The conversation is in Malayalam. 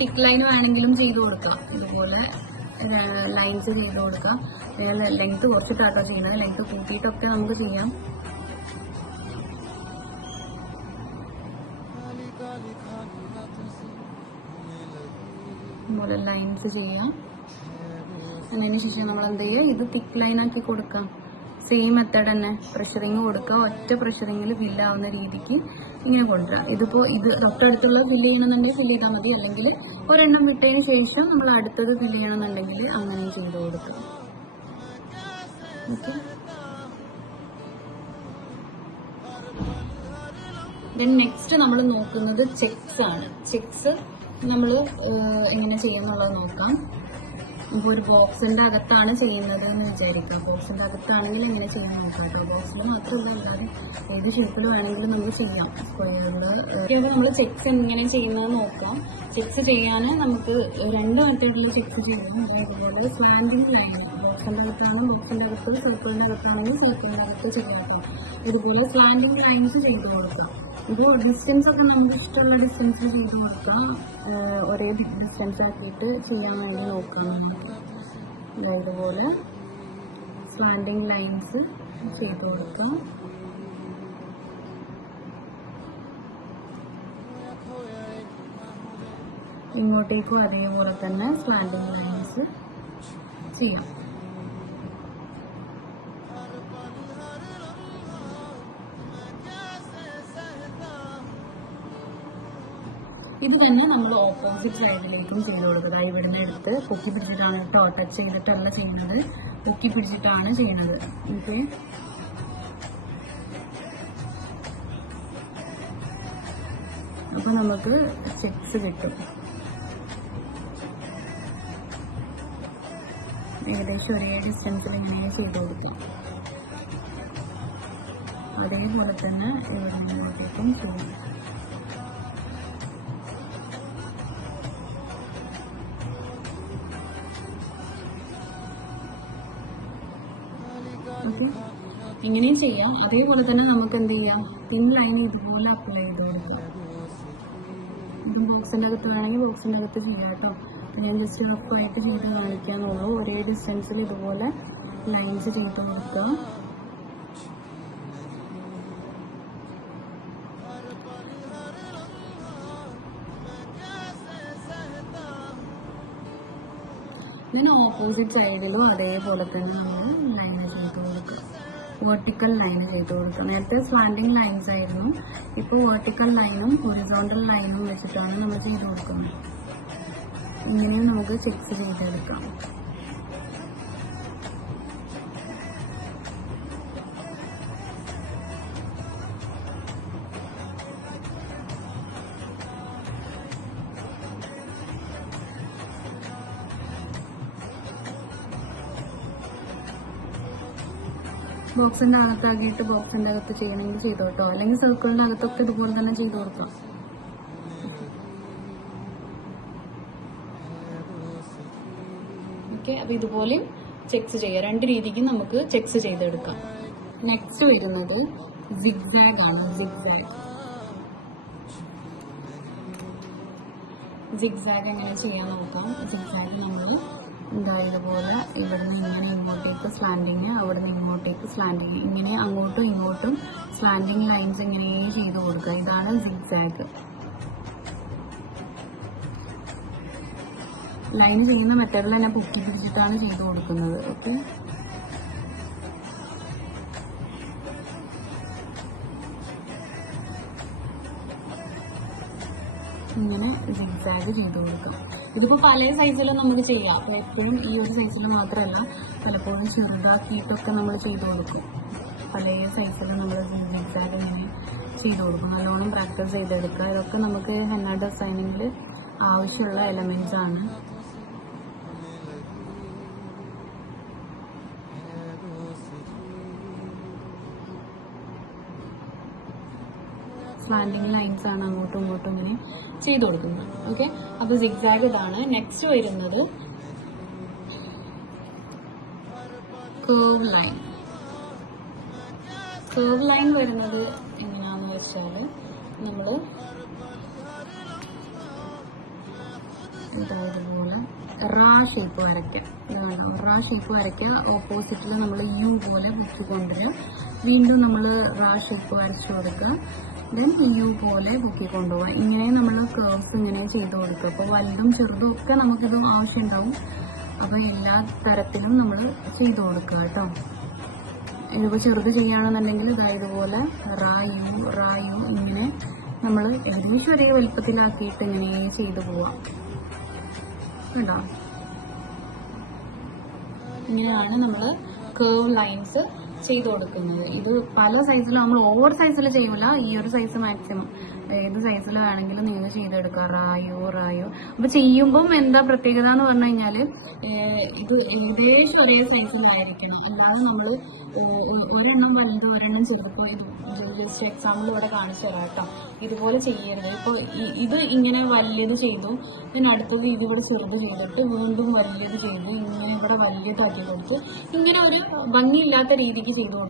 തിക്ക് ലൈൻ വേണമെങ്കിലും ചെയ്ത് കൊടുക്കാം. ഇതുപോലെ ലൈൻസ് ചെയ്ത് കൊടുക്കാം. ലെങ്ത് കുറച്ചിട്ടാട്ടോ ചെയ്യുന്നത്, ലെങ്ത് കൂട്ടിയിട്ടൊക്കെ നമുക്ക് ചെയ്യാം. ഇതുപോലെ ലൈൻസ് ചെയ്യാം. അതിന് ശേഷം നമ്മൾ എന്ത് ചെയ്യുക, ഇത് തിക്ക് ലൈൻ ആക്കി കൊടുക്കാം. സെയിം മെത്തേഡ് തന്നെ പ്രഷറിങ് കൊടുക്കുക. ഒറ്റ പ്രഷറിങ്ങിൽ ഫില്ലാവുന്ന രീതിക്ക് ഇങ്ങനെ കൊണ്ടുവരാം. ഇതിപ്പോൾ ഇത് തൊട്ടടുത്തുള്ള ഫില്ല് ചെയ്യണമെന്നുണ്ടെങ്കിൽ ഫില്ല് ചെയ്താൽ മതി, അല്ലെങ്കിൽ ഒരെണ്ണം വിട്ടതിന് ശേഷം നമ്മൾ അടുത്തത് ഫില്ല് ചെയ്യണമെന്നുണ്ടെങ്കിൽ അങ്ങനെ ചെയ്ത് കൊടുക്കുക. ഓക്കെ, ദെൻ നെക്സ്റ്റ് നമ്മൾ നോക്കുന്നത് ചെക്സ് ആണ്. ചെക്സ് നമ്മൾ എങ്ങനെ ചെയ്യുന്നുള്ളത് നോക്കാം. ഇപ്പോൾ ഒരു ബോക്സിന്റെ അകത്താണ് ചെയ്യുന്നത് എന്ന് വിചാരിക്കാം. ബോക്സിന്റെ അകത്താണെങ്കിൽ എങ്ങനെ ചെയ്യാൻ നോക്കാം കേട്ടോ. ബോക്സിൽ മാത്രമല്ല, അല്ലാതെ ഏത് ഷേപ്പിൽ വേണമെങ്കിലും നമുക്ക് ചെയ്യാം. സ്ക്വയറിൽ നമ്മൾ ചെക്സ് എങ്ങനെ ചെയ്യുന്നത് നോക്കാം. ചെക്സ് ചെയ്യാൻ നമുക്ക് രണ്ട് മെത്തേഡിൽ ചെക്സ് ചെയ്യാം. അതുപോലെ സ്ലാൻഡിങ് ലൈൻ ബോക്സിന്റെ അകത്താണ്, ബോക്സിന്റെ അകത്ത് സർക്കിളിന്റെ അകത്താണെങ്കിൽ സർക്കിളിന്റെ അകത്ത് ചെയ്യാം. ഇതുപോലെ സ്ലാൻഡിങ് ലൈൻസ് ചെയ്ത് കൊടുക്കാം. ഇത് ഡിസ്റ്റൻസ് ഒക്കെ നമുക്ക് ഇഷ്ടമുള്ള ഡിസ്റ്റൻസിൽ ചെയ്ത് കൊടുക്കാം. ഒരേ ഡിസ്റ്റൻസ് ആക്കിയിട്ട് ചെയ്യാൻ വേണ്ടി നോക്കാം. ഇതുപോലെ സ്ലാൻഡിങ് ലൈൻസ് ചെയ്ത് കൊടുക്കാം. ഇങ്ങോട്ടേക്കും അതേപോലെ തന്നെ സ്ലാൻഡിങ് ലൈൻസ് ചെയ്യാം. ഇത് തന്നെ നമ്മൾ ഓപ്പോസിറ്റ് സൈഡിലേക്കും ചെയ്ത് കൊടുക്കുക. ഇവിടുന്ന് എടുത്ത് പൊക്കി പിടിച്ചിട്ടാണ് കേട്ടോ, ടച്ച് ചെയ്തിട്ടല്ല ചെയ്യുന്നത്, പൊക്കി പിടിച്ചിട്ടാണ് ചെയ്യുന്നത്. ഓക്കെ, അപ്പൊ നമുക്ക് ചെക്സ് കിട്ടും. ഏകദേശം ഒരേ ഡിസ്റ്റൻസിൽ ഇങ്ങനെ ചെയ്ത് കൊടുക്കാം. അതേപോലെ തന്നെ ഇവിടെ ഇങ്ങോട്ടേക്കും ചെയ്യും. ഇങ്ങനെയും ചെയ്യാം. അതേപോലെ തന്നെ നമുക്ക് എന്ത് ചെയ്യാം, തിൻ ലൈൻ ഇതുപോലെ അപ്ലൈ ചെയ്ത് കൊടുക്കാം. ഇതും ബോക്സിന്റെ അകത്ത് വേണമെങ്കിൽ ബോക്സിന്റെ അകത്ത് ചെയ്യാം കേട്ടോ. ഞാൻ ജസ്റ്റ് റഫായിട്ട് ചെയ്ത് കാണിക്കാന്നുള്ളൂ. ഒരേ ഡിസ്റ്റൻസിൽ ഇതുപോലെ ലൈൻസ് ചെയ്ത് കൊടുക്കുക. ഇതിന് ഓപ്പോസിറ്റ് സൈഡിലും അതേപോലെ തന്നെ നമ്മൾ ലൈന് ചെയ്ത് കൊടുക്കുക. വെർട്ടിക്കൽ ലൈന് ചെയ്ത് കൊടുക്കുക. നേരത്തെ സ്ലാൻഡിങ് ലൈൻസ് ആയിരുന്നു, ഇപ്പോൾ വെർട്ടിക്കൽ ലൈനും ഹൊറിസോണ്ടൽ ലൈനും വെച്ചിട്ടാണ് നമ്മൾ ചെയ്ത് കൊടുക്കുന്നത്. ഇങ്ങനെയും നമുക്ക് ചെക്സ് ചെയ്തെടുക്കാം. ബോക്സിന്റെ അകത്താക്കിയിട്ട് ബോക്സിന്റെ അകത്ത് ചെയ്യണമെങ്കിൽ ചെയ്തു കേട്ടോ, അല്ലെങ്കിൽ സർക്കിളിന്റെ അകത്തൊക്കെ ഇതുപോലെ തന്നെ ചെയ്തു കൊടുക്കാം. ഓക്കെ, അപ്പൊ ഇതുപോലെ ചെക്സ് ചെയ്യാം. രണ്ട് രീതിക്ക് നമുക്ക് ചെക്സ് ചെയ്തെടുക്കാം. നെക്സ്റ്റ് വരുന്നത് സിഗ്സാഗ് ആണ്. സിഗ്സാഗ് എങ്ങനെ ചെയ്യാൻ നോക്കാം. സിഗ്സാഗ് നമ്മൾ ഇതുപോലെ ഇവിടുന്ന് ഇങ്ങനെ ഇങ്ങോട്ടേക്ക് സ്ലാൻഡിങ്, അവിടുന്ന് ഇങ്ങോട്ടേക്ക് സ്ലാൻഡിങ്, ഇങ്ങനെ അങ്ങോട്ടും ഇങ്ങോട്ടും സ്ലാൻഡിങ് ലൈൻസ് ഇങ്ങനെ ചെയ്ത് കൊടുക്കുക. ഇതാണ് സിഗ്സാഗ്. ലൈൻ ചെയ്യുന്ന മെത്തേഡിൽ തന്നെ പൊക്കി പിടിച്ചിട്ടാണ് ചെയ്ത് കൊടുക്കുന്നത്. ഓക്കെ, ഇങ്ങനെ സിഗ്സാഗ് ചെയ്ത് കൊടുക്കാം. ഇതിപ്പോ പല സൈസിലും നമുക്ക് ചെയ്യാം. അപ്പൊ എപ്പോഴും ഈ ഒരു സൈസിൽ മാത്രമല്ല, പലപ്പോഴും ചെറുതാക്കിയിട്ടൊക്കെ നമ്മൾ ചെയ്ത് കൊടുക്കും. പല സൈസിൽ നമ്മൾ സിഗ്സാഗ് ഇങ്ങനെ ചെയ്ത് കൊടുക്കും. നല്ലോണം പ്രാക്ടീസ് ചെയ്തെടുക്കുക. ഇതൊക്കെ നമുക്ക് ഹെന്ന ഡിസൈനിങ്ങിൽ ആവശ്യമുള്ള എലമെന്റ്സ് ആണ്. സ്ലാൻഡിങ് ലൈൻസ് ആണ് അങ്ങോട്ടും ഇങ്ങോട്ടും ഇങ്ങനെ ചെയ്ത് കൊടുക്കുന്നത്. ഓക്കെ, അപ്പൊ സിഗ്സാഗ് ഇതാണ്. നെക്സ്റ്റ് വരുന്നത് കർവ് ലൈൻ. കർവ് ലൈൻ വരുന്നത് എങ്ങനെയാന്ന് വെച്ചാൽ നമ്മൾ ഇതുപോലെ റാ ഷേപ്പ് വരയ്ക്കുക. ഇതാണ് റാ ഷേപ്പ് വരയ്ക്കുക. ഓപ്പോസിറ്റിൽ നമ്മൾ യു പോലെ പൊക്കി കൊണ്ടുവരിക. വീണ്ടും നമ്മൾ റാ ഷേപ്പ് വരച്ചു കൊടുക്കുക. ദെൻ യു പോലെ പൊക്കി കൊണ്ടുപോകാം. ഇങ്ങനെ നമ്മൾ കേർവ്സ് ഇങ്ങനെ ചെയ്ത് കൊടുക്കുക. അപ്പോൾ വലുതും ചെറുതും ഒക്കെ നമുക്കിത് ആവശ്യമുണ്ടാവും. അപ്പോൾ എല്ലാ തരത്തിലും നമ്മൾ ചെയ്ത് കൊടുക്കുക കേട്ടോ. ഇതിപ്പോൾ ചെറുത് ചെയ്യുകയാണെന്നുണ്ടെങ്കിൽ ഇതുപോലെ റായു ഇങ്ങനെ നമ്മൾ ഏകദേശം ഒരേ വലുപ്പത്തിലാക്കിയിട്ട് ഇങ്ങനെ ചെയ്ത് പോവാം കേട്ടോ. ഇങ്ങനെയാണ് നമ്മൾ കേർവ് ലൈൻസ് ചെയ്ത് കൊടുക്കുന്നത്. ഇത് പല സൈസിലും നമ്മൾ ഓവർ സൈസിൽ ചെയ്യില്ല. ഈ ഒരു സൈസ് മാക്സിമം ഏത് സൈസിൽ വേണമെങ്കിലും നിങ്ങൾ ചെയ്തെടുക്കുക. റായോ അപ്പൊ ചെയ്യുമ്പം എന്താ പ്രത്യേകത എന്ന് പറഞ്ഞു കഴിഞ്ഞാല് ഇത് ഏകദേശം ഒരേ സൈസിലായിരിക്കണം. അല്ലാതെ നമ്മൾ ഒരെണ്ണം വലുത് ഒരെണ്ണം ചെറുതിപ്പോ ഇത് ജസ്റ്റ് എക്സാമ്പിൾ ഇവിടെ കാണിച്ചു തരാം കേട്ടോ. ഇതുപോലെ ചെയ്യരുത്. ഇപ്പൊ ഇത് ഇങ്ങനെ വലിയത് ചെയ്തു, അടുത്തത് ഇതിവിടെ ചെറുത് ചെയ്തിട്ട് വീണ്ടും വലിയത് ചെയ്ത് ഇങ്ങനെ ഇവിടെ വലിയതാക്കി കൊടുത്ത് ഇങ്ങനെ ഒരു ഭംഗിയില്ലാത്ത രീതിക്ക് ചെയ്തു കൊടുക്കും.